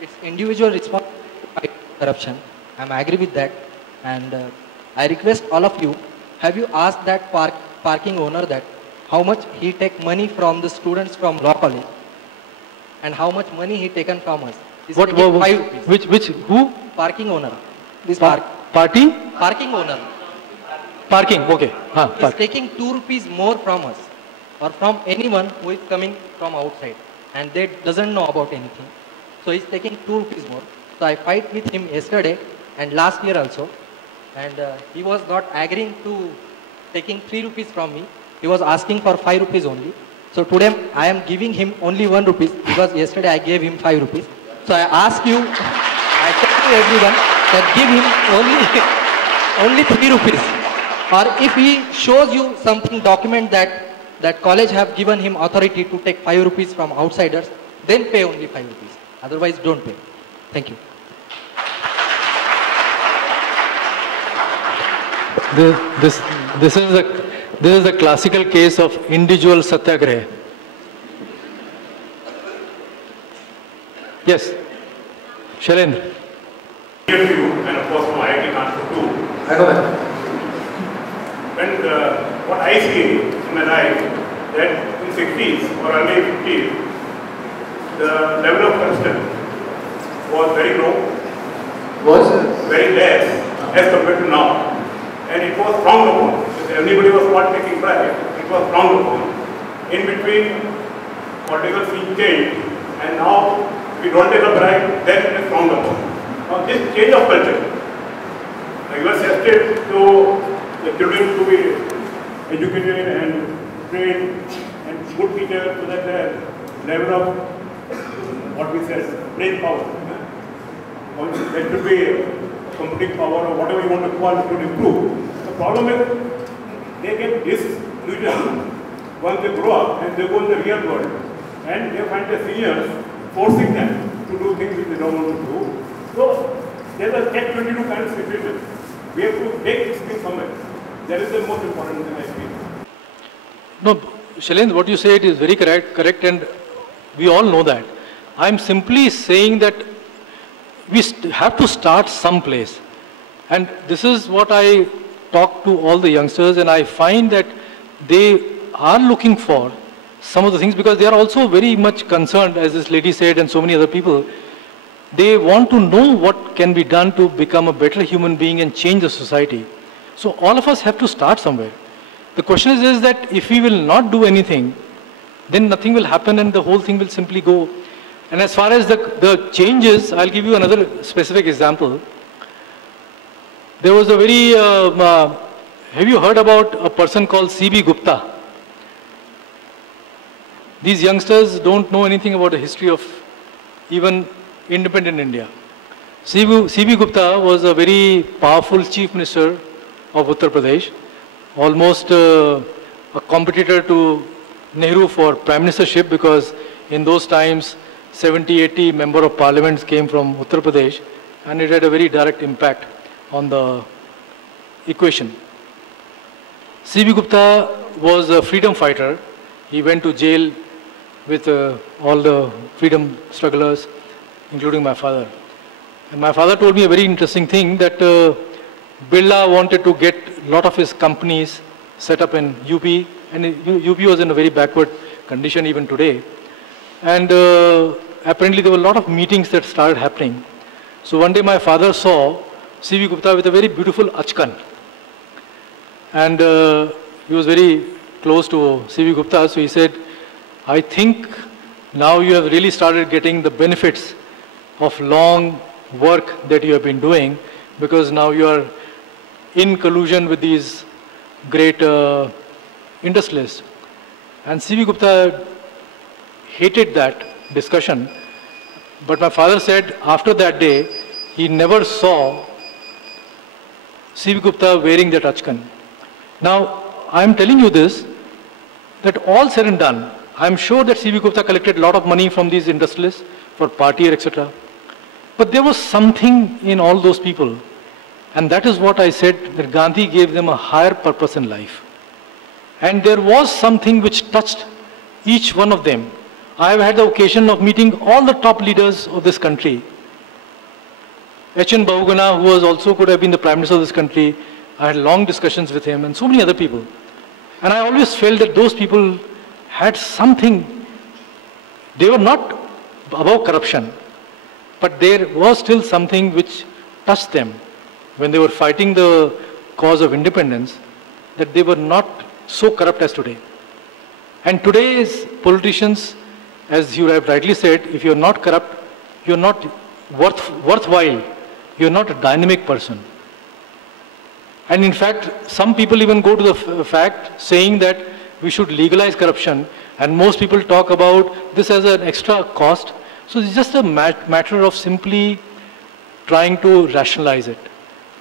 it's individual responsibility to fight corruption. I'm agree with that. And I request all of you, have you asked that parking owner that how much he take money from the students from law college and how much money he taken from us? He's What, taking 5 rupees. who? Parking owner. This Party? parking owner. Parking, okay. He's taking 2 rupees more from us or from anyone who is coming from outside and they doesn't know about anything. So he's taking 2 rupees more. So I fight with him yesterday and last year also. And he was not agreeing to taking 3 rupees from me. He was asking for 5 rupees only. So today I am giving him only 1 rupees because yesterday I gave him 5 rupees. So I ask you, I tell to everyone that give him only 3 rupees. Or if he shows you something document that college have given him authority to take 5 rupees from outsiders, then pay only 5 rupees. Otherwise don't pay. Thank you. This is the classical case of individual satyagraha. Yes, Shailendra. And of course from IIT Kanpur too. I know that. And what I see in my life, that in 60s or early 50s, the level of corruption was very low, very less as compared to now. And it was frowned upon. If anybody was caught taking bribe, it was frowned upon. In between, political scene changed, and now if you don't take a bribe, then it is frowned upon. Now this change of culture, you are suggested to the children to be educated and trained and good teachers so that the level of what we said, brain power, there should be computing power or whatever you want to call it to improve. The problem is they get disillusioned once they grow up and they go in the real world and they find their seniors forcing them to do things which they don't want to do. So there's a catch-22 kind of situation. We have to take this thing somewhere. That is the most important thing I feel. No, Shailendra, what you said is very correct, and we all know that. I'm simply saying that we have to start someplace. And this is what I talk to all the youngsters, and I find that they are looking for some of the things because they are also very much concerned, as this lady said and so many other people. They want to know what can be done to become a better human being and change the society. So all of us have to start somewhere. The question is that if we will not do anything, then nothing will happen and the whole thing will simply go. And as far as the changes, I'll give you another specific example. There was a very, have you heard about a person called C.B. Gupta? These youngsters don't know anything about the history of even independent India. C.B. Gupta was a very powerful chief minister of Uttar Pradesh, almost a competitor to Nehru for prime ministership because in those times 70-80 member of parliaments came from Uttar Pradesh and it had a very direct impact on the equation. C.B. Gupta was a freedom fighter. He went to jail with all the freedom strugglers, including my father. And my father told me a very interesting thing that Birla wanted to get a lot of his companies set up in UP, and UP was in a very backward condition even today. And apparently there were a lot of meetings that started happening. So one day my father saw C.B. Gupta with a very beautiful achkan. And he was very close to C.B. Gupta, so he said, I think now you have really started getting the benefits of long work that you have been doing because now you are in collusion with these great industrialists. And C.B. Gupta hated that discussion, but my father said after that day, he never saw C.B. Gupta wearing that achkan. Now, I am telling you this, that all said and done, I am sure that C.B. Gupta collected a lot of money from these industrialists for party, etc. But there was something in all those people, and that is what I said, that Gandhi gave them a higher purpose in life. And there was something which touched each one of them. I have had the occasion of meeting all the top leaders of this country. H.N. Bahuguna, who was also could have been the Prime Minister of this country, I had long discussions with him and so many other people. And I always felt that those people had something, they were not above corruption, but there was still something which touched them when they were fighting the cause of independence, that they were not so corrupt as today. And today's politicians, as you have rightly said, if you're not corrupt, you're not worthwhile, you're not a dynamic person. And in fact, some people even go to the fact saying that we should legalize corruption, and most people talk about this as an extra cost. So it's just a matter of simply trying to rationalize it.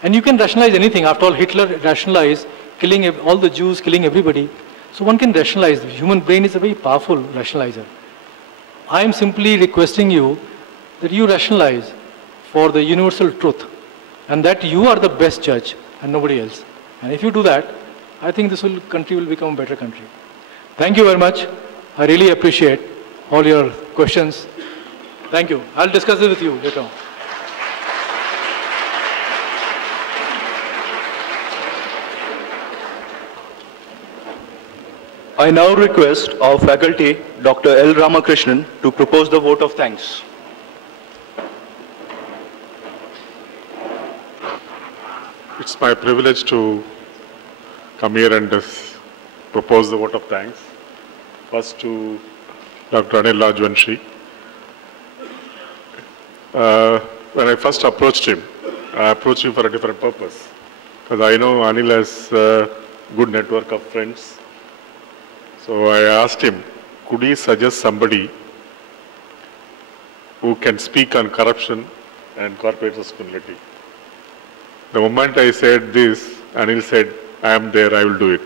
And you can rationalize anything. After all, Hitler rationalized killing all the Jews, killing everybody. So one can rationalize. The human brain is a very powerful rationalizer. I am simply requesting you that you rationalize for the universal truth, and that you are the best judge and nobody else. And if you do that, I think this country will become a better country. Thank you very much. I really appreciate all your questions. Thank you. I'll discuss it with you later on. I now request our faculty, Dr. L. Ramakrishnan, to propose the vote of thanks. It's my privilege to come here and propose the vote of thanks. First to Dr. Anil Rajvanshi. When I first approached him, I approached him for a different purpose. Because I know Anil has a good network of friends. So I asked him, could he suggest somebody who can speak on corruption and corporate sustainability? The moment I said this, Anil said, I am there, I will do it.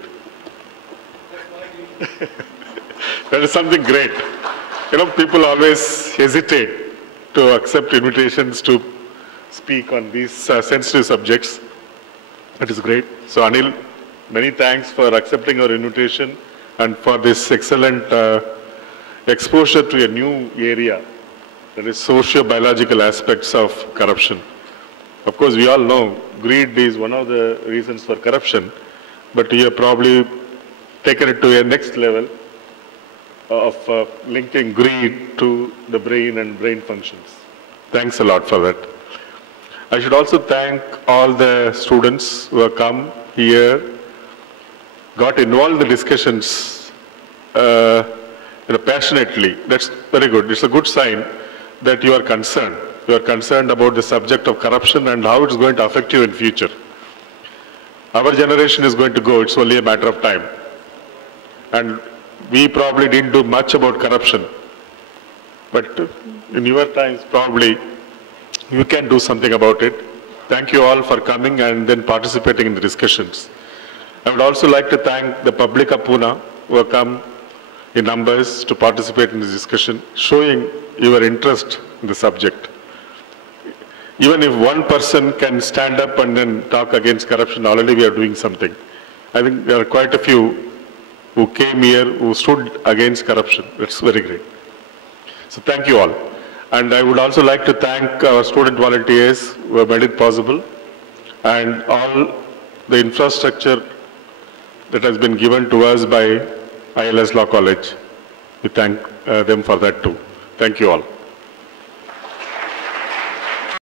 That is something great. You know, people always hesitate to accept invitations to speak on these sensitive subjects. That is great. So Anil, many thanks for accepting our invitation and for this excellent exposure to a new area, that is socio-biological aspects of corruption. Of course, we all know greed is one of the reasons for corruption, but you have probably taken it to a next level of linking greed to the brain and brain functions. Thanks a lot for that. I should also thank all the students who have come here, got involved in the discussions passionately. That's very good. It's a good sign that you are concerned. You are concerned about the subject of corruption and how it's going to affect you in future. Our generation is going to go, it's only a matter of time. And we probably didn't do much about corruption. But in your times, probably, you can do something about it. Thank you all for coming and then participating in the discussions. I would also like to thank the public of Pune who have come in numbers to participate in this discussion, showing your interest in the subject. Even if one person can stand up and then talk against corruption, already we are doing something. I think there are quite a few who came here, who stood against corruption. That's very great. So thank you all. And I would also like to thank our student volunteers who have made it possible, and all the infrastructure that has been given to us by ILS Law College. We thank them for that too. Thank you all.